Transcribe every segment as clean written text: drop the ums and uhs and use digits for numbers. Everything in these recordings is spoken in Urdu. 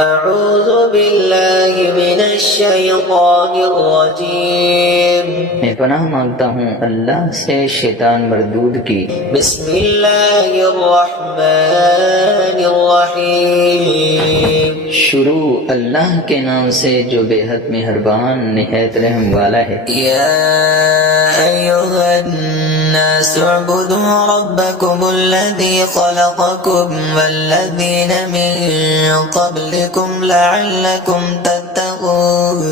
أعوذ بالله من الشيطان الرجيم میں پناہ مانگتا ہوں اللہ سے شیطان مردود کی۔ بسم الله الرحمن الرحيم شروع اللہ کے نام سے جو بے حد مہربان نہایت رحم والا ہے۔ يا أيها الناس اعبدوا ربكم الذي خلقكم والذين من قبلكم لعلكم تتقون۔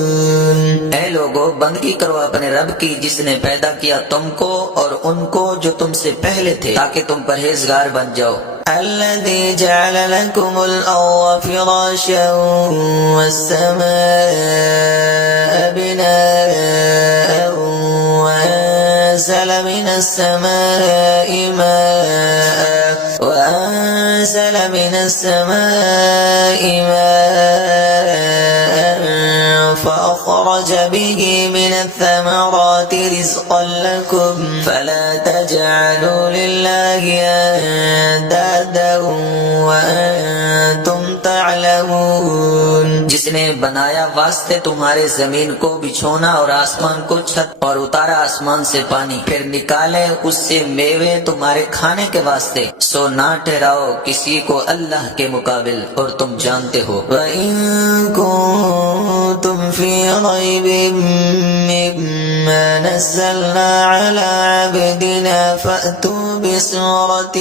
اے لوگو بندگی کرو اپنے رب کی جس نے پیدا کیا تم کو اور ان کو جو تم سے پہلے تھے تاکہ تم پرہیزگار بن جاؤ۔ الذي جعل لكم الأرض فراشا والسماء بناء وأنزل من السماء ماء فأخرج به من الثمرات رزقا لكم فلا تجعلوا لله أندادا وأنتم تعلمون۔ جس نے بنایا واسطے تمہارے زمین کو بچھونا اور آسمان کو چھت اور اتارا آسمان سے پانی، پھر نکالے اس سے میوے تمہارے کھانے کے واسطے، سو نہ ٹھہراؤ کسی کو اللہ کے مقابل اور تم جانتے ہو۔ وَإِن كُنتُمْ فِي رَيْبٍ مِّمَّا نَزَّلْنَا عَلَىٰ عَبْدِنَا فَأْتُوا بِسُورَةٍ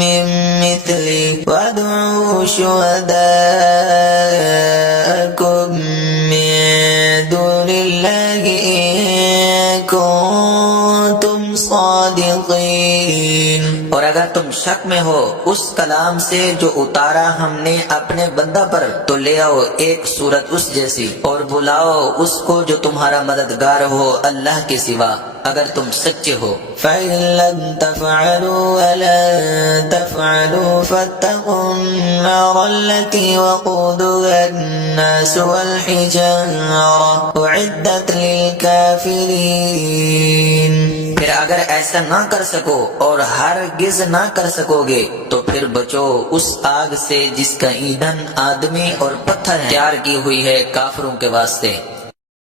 مِّن مِّثْلِهِ وَادْعُوا شُهَدَاءَكُم مِّن دُونِ اللَّهِ إِن كُنتُمْ صَادِقِينَ۔ اور اگر تم شک میں ہو اس کلام سے جو اتارا ہم نے اپنے بندہ پر تو لے آؤ ایک صورت اس جیسی اور بلاؤ اس کو جو تمہارا مددگار ہو اللہ کے سوا اگر تم سچے ہو۔ فَإِن لَّمْ تَفْعَلُوا وَلَن تَفْعَلُوا فَاتَّقُوا النَّارَ الَّتِي وَقُودُهَا النَّاسُ وَالْحِجَارَةُ أُعِدَّتْ لِلْكَافِرِينَ۔ پھر اگر ایسا نہ کر سکو اور ہرگز نہ کر سکو گے تو پھر بچو اس آگ سے جس کا ایندھن آدمی اور پتھر ہے، تیار کی ہوئی ہے کافروں کے واسطے۔